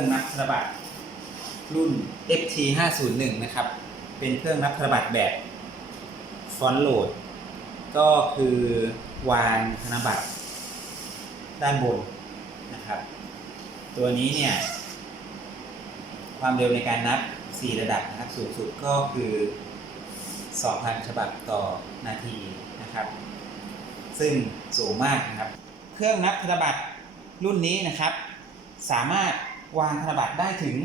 รื่องนับธนบัตรรุ่น FT 501นะครับ เป็นเครื่องนับธนบัตรแบบฟอนต์โหลด ก็คือวางธนบัตรด้านบนนะครับ ตัวนี้เนี่ย ความเร็วในการนับ 4 ระดับนะครับ สูงสุดก็คือ 2,000 ฉบับต่อนาทีนะครับ ซึ่งสูงมากนะครับ เครื่องนับธนบัตรรุ่นนี้นะครับ สามารถ วางธนบัตรได้ถึง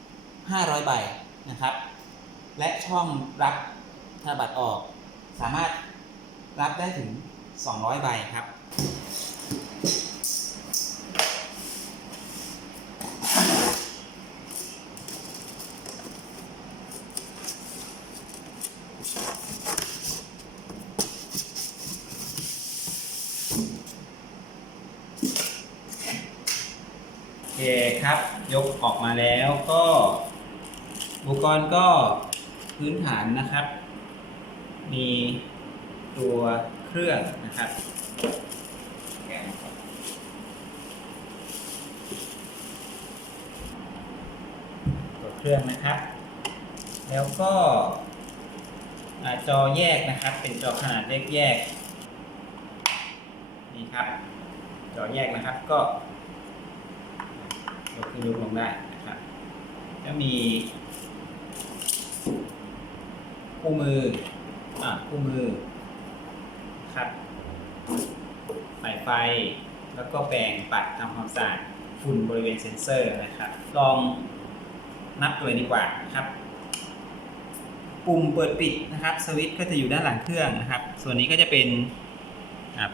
500 ใบนะครับ และช่องรับธนบัตรออก สามารถรับได้ถึง 200 ใบครับ เคครับ ยกออกมาแล้วก็อุปกรณ์ก็พื้นฐานนะครับ มีตัวเครื่องนะครับตัวเครื่องนะครับ แล้วก็จอแยกนะครับ เป็นจอขนาดเล็กแยก นี่ครับ จอแยกนะครับก็ ยกขึ้นยกลงได้นะครับแล้วมีคู่มืออ่าคู่มือครับสายไฟ แล้วก็แปรงปัดทำความสะอาดฝุ่นบริเวณเซ็นเซอร์นะครับ ลองนับตัวเลยดีกว่านะครับ ปุ่มเปิดปิดนะครับ สวิตช์ก็จะอยู่ด้านหลังเครื่องนะครับ ส่วนนี้ก็จะเป็น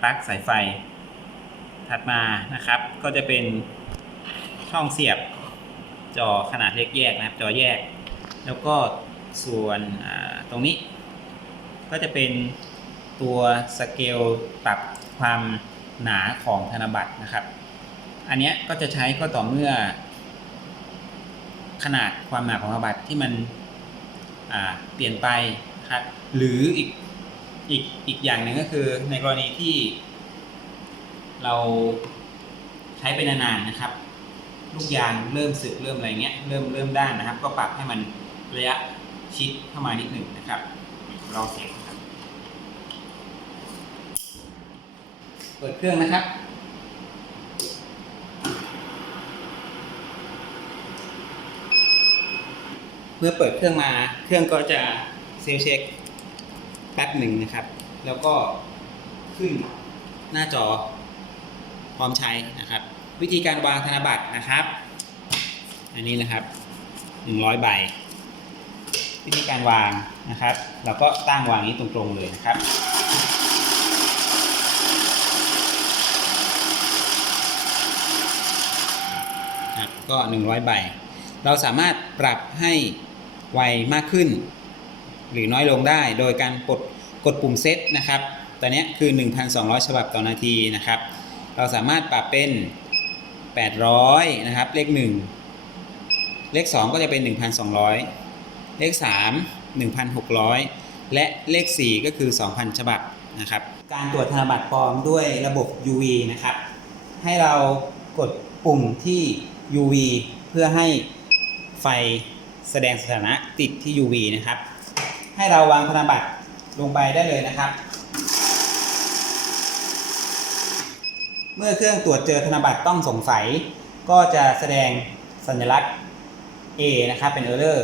ปลั๊กสายไฟ ถัดมานะครับ ก็จะเป็น ช่องเสียบจอขนาดเล็กแยกนะครับ จอแยก แล้วก็ส่วนตรงนี้ ก็จะเป็นตัวสเกลปรับความหนาของธนบัตรนะครับ อันนี้ก็จะใช้ก็ต่อเมื่อ ขนาดความหนาของธนบัตรที่มันเปลี่ยนไปครับหรืออีกอีกอีกอย่างหนึ่งก็คือในกรณีที่ เราใช้ไปนานๆนะครับ ลูกยางเริ่มสึกเริ่มอะไรเงี้ยเริ่มเริ่มด้านนะครับ ก็ปรับให้มันระยะชิดเข้ามานิดหนึ่งนะครับลองเสียงครับ เปิดเครื่องนะครับเมื่อเปิดเครื่องมาเครื่องก็จะเซลเช็คแป๊บหนึ่งนะครับ แล้วก็ขึ้นหน้าจอพร้อมใช้นะครับ วิธีการวางธนบัตรนะครับ อันนี้นะครับ100ใบ วิธีการวางนะครับ เราก็ตั้งวางนี้ตรงๆเลยนะครับก็ 100 ใบ เราสามารถปรับให้ไวมากขึ้น หรือน้อยลงได้โดยการกดกดปุ่มเซตนะครับ ตอนนี้คือ 1,200 ฉบับต่อนาทีนะครับ เราสามารถปรับเป็น 800 นะครับ เลข 1 เลข 2 ก็จะเป็น 1,200 เลข 3 1,600 และเลข 4 ก็คือ 2,000 ฉบับนะครับ การตรวจธนบัตรปลอมด้วยระบบ UV นะครับ ให้เรากดปุ่มที่ UV เพื่อให้ไฟแสดงสถานะติดที่ UV นะครับ ให้เราวางธนบัตรลงไปได้เลยนะครับ เมื่อเครื่องตรวจเจอธนบัตรต้องสงสัย ก็จะแสดงสัญลักษณ์ A นะครับเป็น error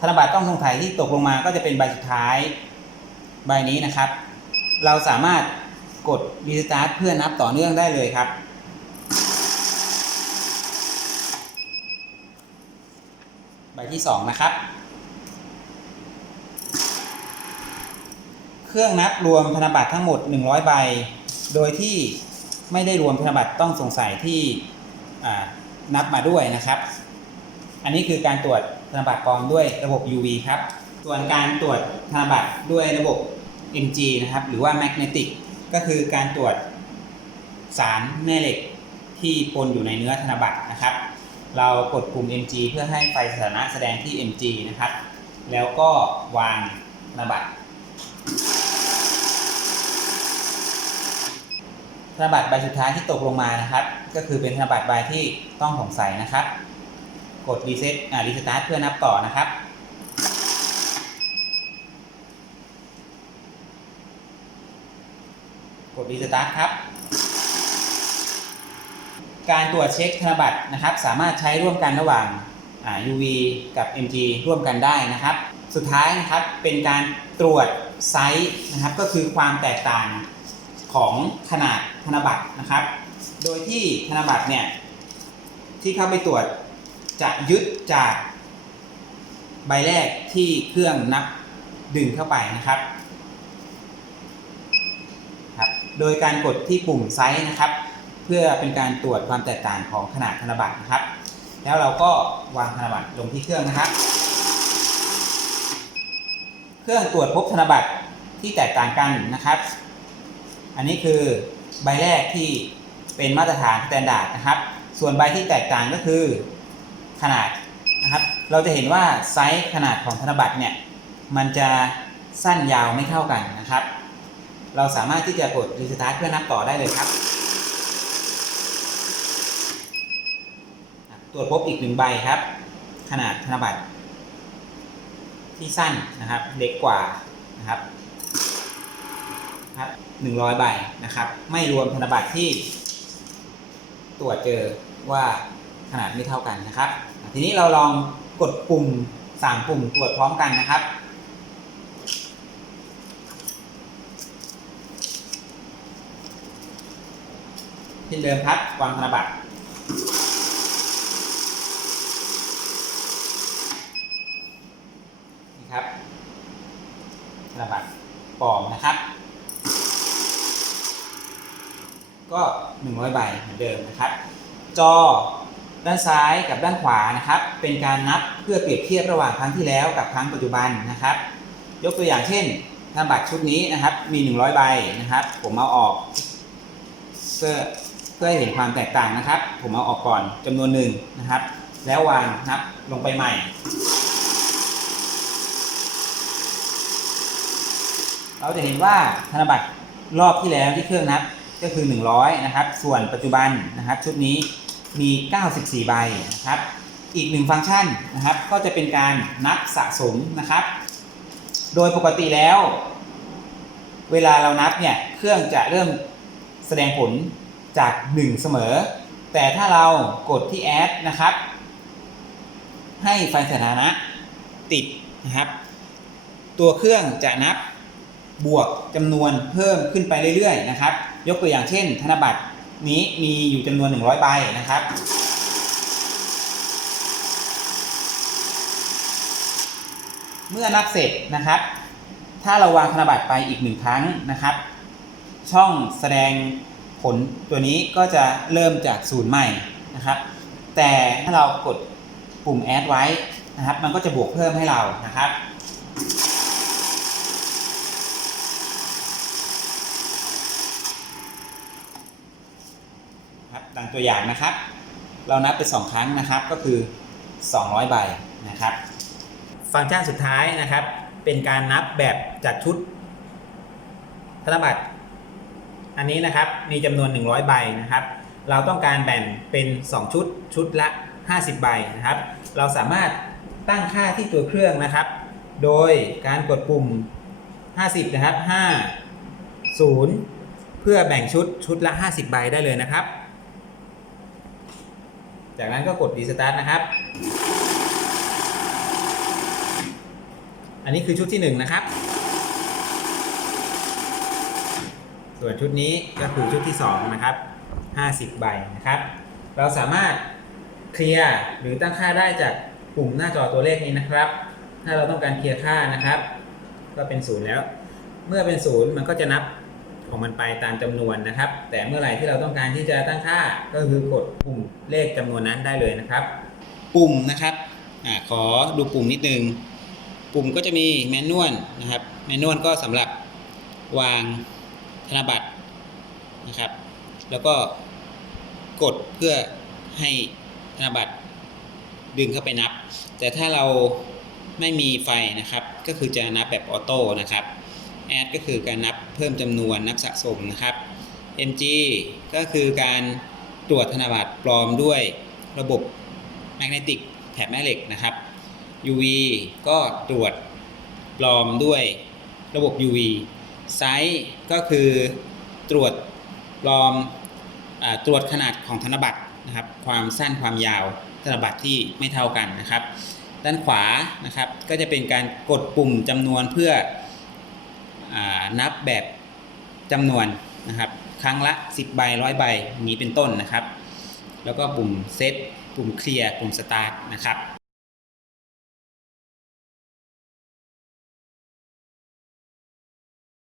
ธนบัตรต้องสงสัยที่ตกลงมาก็จะเป็นใบสุดท้ายใบนี้นะครับ เราสามารถกด restart เพื่อนับต่อเนื่องได้เลยครับ ใบที่ 2 นะครับ เครื่องนับรวมธนบัตรทั้งหมด 100 ใบ โดยที่ ไม่ได้รวมธนบัตรต้องสงสัยที่นับมาด้วยนะครับ อันนี้คือการตรวจธนบัตรปลอมด้วยระบบ UV ครับ ส่วนการตรวจธนบัตรด้วยระบบ MG นะครับหรือว่า Magnetic ก็คือการตรวจสารแม่เหล็กที่ปนอยู่ในเนื้อธนบัตรนะครับ เรากดปุ่ม MG เพื่อให้ไฟสถานะแสดงที่ MG นะครับ แล้วก็วางธนบัตร ธนบัตรใบสุดท้ายที่ตกลงมานะครับ ก็คือเป็นธนบัตรใบที่ต้องสงสัยนะครับ กดรีเซ็ตอ่ารีสตาร์ทเพื่อนับต่อนะครับ กดรีสตาร์ทครับ การตรวจเช็คธนบัตรนะครับ สามารถใช้ร่วมกันระหว่างอ่า UV กับ MG ร่วมกันได้นะครับ สุดท้ายนะครับเป็นการตรวจไซส์นะครับก็คือความแตกต่าง ของขนาดธนบัตรนะครับ โดยที่ธนบัตรเนี่ยที่เข้าไปตรวจจะยึดจากใบแรกที่เครื่องนับดึงเข้าไปนะครับครับ โดยการกดที่ปุ่มไซส์นะครับ เพื่อเป็นการตรวจความแตกต่างของขนาดธนบัตรนะครับ แล้วเราก็วางธนบัตรลงที่เครื่องนะครับ เครื่องตรวจพบธนบัตรที่แตกต่างกันนะครับ อันนี้คือใบแรกที่เป็นมาตรฐานสแตนดาร์ดนะครับ ส่วนใบที่แตกต่างก็คือขนาดนะครับ เราจะเห็นว่าไซส์ขนาดของธนบัตรเนี่ยมันจะสั้นยาวไม่เท่ากันนะครับ เราสามารถที่จะกดรีสตาร์ทเพื่อนับต่อได้เลยครับ ตรวจพบอีกหนึ่งใบครับ ขนาดธนบัตรที่สั้นนะครับเล็กกว่านะครับ ครับหนึ่งร้อยใบนะครับ ไม่รวมธนบัตรที่ ตรวจเจอว่าขนาดไม่เท่ากันนะครับ ทีนี้เราลองกดปุ่มสามปุ่มตรวจพร้อมกันนะครับ เช่นเดิมครับวางธนบัตร นี่ครับธนบัตรปลอมนะครับ ก็ 100 ใบเหมือนเดิมนะครับ จอด้านซ้ายกับด้านขวานะครับ เป็นการนับเพื่อเปรียบเทียบระหว่างครั้งที่แล้วกับครั้งปัจจุบันนะครับ ยกตัวอย่างเช่นธนบัตรชุดนี้นะครับมี 100 ใบนะครับ ผมเอาออกเพื่อเพื่อให้เห็นความแตกต่างนะครับ ผมเอาออกก่อนจำนวนหนึ่งนะครับ แล้ววางนับลงไปใหม่ เราจะเห็นว่าธนบัตรรอบที่แล้วที่เครื่องนับ ก็คือ 100นะครับ ส่วนปัจจุบันนะครับชุดนี้มี 94 ใบนะครับ อีกหนึ่งฟังก์ชันนะครับ ก็จะเป็นการนับสะสมนะครับ โดยปกติแล้ว เวลาเรานับเนี่ย เครื่องจะเริ่มแสดงผลจาก 1 เสมอ แต่ถ้าเรากดที่ add นะครับ ให้ไฟสถานะติดนะครับ ตัวเครื่องจะนับบวกจำนวนเพิ่มขึ้นไปเรื่อยๆนะครับ ยกตัวอย่างเช่น ธนบัตรนี้มีอยู่จำนวน 100 ใบนะครับ เมื่อนับเสร็จนะครับ ถ้าเราวางธนบัตรไปอีกหนึ่งครั้งนะครับ ช่องแสดงผลตัวนี้ก็จะเริ่มจากศูนย์ใหม่นะครับ แต่ถ้าเรากดปุ่ม add ไว้นะครับ มันก็จะบวกเพิ่มให้เรานะครับ ครับดัง ตัวอย่างนะครับ เรานับไป2ครั้งนะครับ ก็คือ 200 ใบนะครับ ฟังก์ชันสุดท้ายนะครับ เป็นการนับแบบจัดชุดธนบัตร อันนี้นะครับมีจำนวน 100 ใบนะครับ เราต้องการแบ่งเป็น 2 ชุดชุดละ 50 ใบนะครับ เราสามารถตั้งค่าที่ตัวเครื่องนะครับ โดยการกดปุ่ม 50 นะครับ 5 0 เพื่อแบ่งชุดชุดละ 50 ใบได้เลยนะครับ จากนั้นก็กดรีสตาร์ทนะครับ อันนี้คือชุดที่ 1 นะครับ ส่วนชุดนี้ก็คือชุดที่ 2 นะครับ 50 ใบนะครับ เราสามารถเคลียร์หรือตั้งค่าได้จากปุ่มหน้าจอตัวเลขนี้นะครับ ถ้าเราต้องการเคลียร์ค่านะครับ ก็เป็นศูนย์แล้ว เมื่อเป็นศูนย์มันก็จะนับ ของมันไปตามจำนวนนะครับ แต่เมื่อไหร่ที่เราต้องการที่จะตั้งค่าก็คือกดปุ่มเลขจำนวนนั้นได้เลยนะครับ ปุ่มนะครับอขอดูปุ่มนิดนึง ปุ่มก็จะมีแมนนวลนะครับแมนนวลก็สำหรับวางธนบัตรนะครับ แล้วก็กดเพื่อให้ธนบัตรดึงเข้าไปนับ แต่ถ้าเราไม่มีไฟนะครับ ก็คือจะนับแบบออโต้นะครับแอดก็คือการนับ เพิ่มจำนวนนับสะสมนะครับ MG ก็คือการตรวจธนบัตรปลอมด้วยระบบแมกเนติกแถบแม่เหล็กนะครับ UV ก็ตรวจปลอมด้วยระบบ UV ไซส์ก็คือตรวจปลอมอตรวจขนาดของธนบัตรนะครับ ความสั้นความยาวธนบัตรที่ไม่เท่ากันนะครับ ด้านขวานะครับก็จะเป็นการกดปุ่มจำนวนเพื่อ นับแบบจำนวนนะครับ ครั้งละ 10 ใบร้อยใบนี้เป็นต้นนะครับ แล้วก็ปุ่มเซตปุ่มเคลียร์ปุ่มสตาร์ทนะครับ